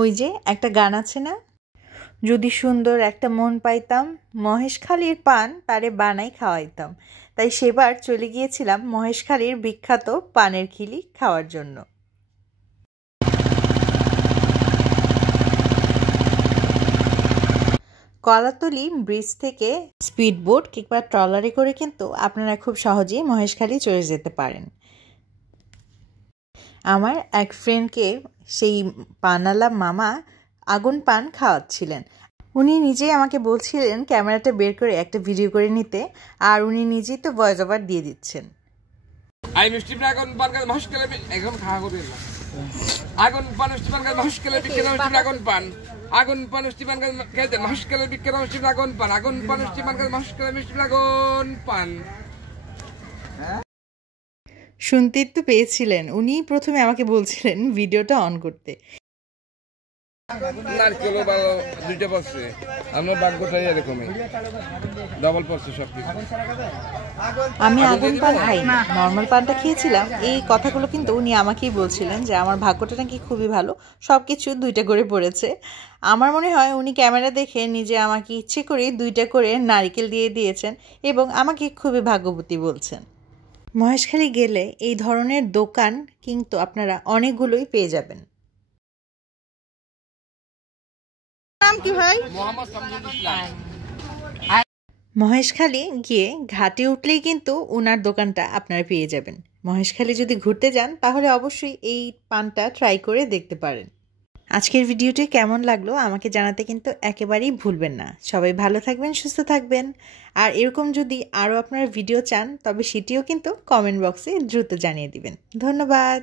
ওই যে একটা গান আছে না, যদি সুন্দর একটা মন পাইতাম মহেশখালীর পান তারে বানাই খাওয়াইতাম। তাই সেবার চলে গিয়েছিলাম মহেশখালীর বিখ্যাত পানের খিলি খাওয়ার জন্য। কলাতলি ব্রিজ থেকে স্পিড বোট কিংবা ট্রলারে করে কিন্তু আপনারা খুব সহজেই মহেশখালী চলে যেতে পারেন। আমার এক ফ্রেন্ডকে সেই পানালা মামা আগুন পান খাওয়াচ্ছিলেন। উনি নিজেই আমাকে বলছিলেন ক্যামেরাটা বের করে একটা ভিডিও করে নিতে, আর উনি নিজেই তো ভয়েস ওভার দিয়ে দিচ্ছেন। আগুন পান মিষ্টি পান মহেশখালীর বিখ্যাত মিষ্টি আগুন পান, আগুন পান মিষ্টি পান মহেশখালীর বিখ্যাত মিষ্টি আগুন পান, আগুন পান মিষ্টি পান মহেশখালীর মিষ্টি আগুন পান। শুনতেই তো পেয়েছিলেন, উনি প্রথমে আমাকে বলছিলেন ভিডিওটা অন করতে। নারকেলও ভালো দুইটা পড়ছে, আমার ভাগ্যটাই এরকমই ডাবল পড়ছে সবকিছু। আমি আগুন পান খাই না, নর্মাল পানটা খেয়েছিলাম। এই কথাগুলো কিন্তু উনি আমাকেই বলছিলেন যে আমার ভাগ্যটা নাকি খুবই ভালো, সবকিছু দুইটা করে পড়েছে। আমার মনে হয় উনি ক্যামেরা দেখে নিজে আমাকে ইচ্ছে করে দুইটা করে নারকেল দিয়ে দিয়েছেন এবং আমাকে খুবই ভাগ্যবতী বলছেন। মহেশখালী গেলে এই ধরনের দোকান কিন্তু আপনারা অনেকগুলোই পেয়ে যাবেন। নাম কি ভাই? মোহাম্মদ শামসুল ইসলাম। মহেশখালী গিয়ে ঘাটে উঠলেই কিন্তু ওনার দোকানটা আপনারা পেয়ে যাবেন। মহেশখালী যদি ঘুরতে যান তাহলে অবশ্যই এই পানটা ট্রাই করে দেখতে পারেন। আজকের ভিডিওটি কেমন লাগলো আমাকে জানাতে কিন্তু একেবারেই ভুলবেন না। সবাই ভালো থাকবেন, সুস্থ থাকবেন। আর এরকম যদি আরও আপনারা ভিডিও চান তবে সেটিও কিন্তু কমেন্ট বক্সে দ্রুত জানিয়ে দিবেন। ধন্যবাদ।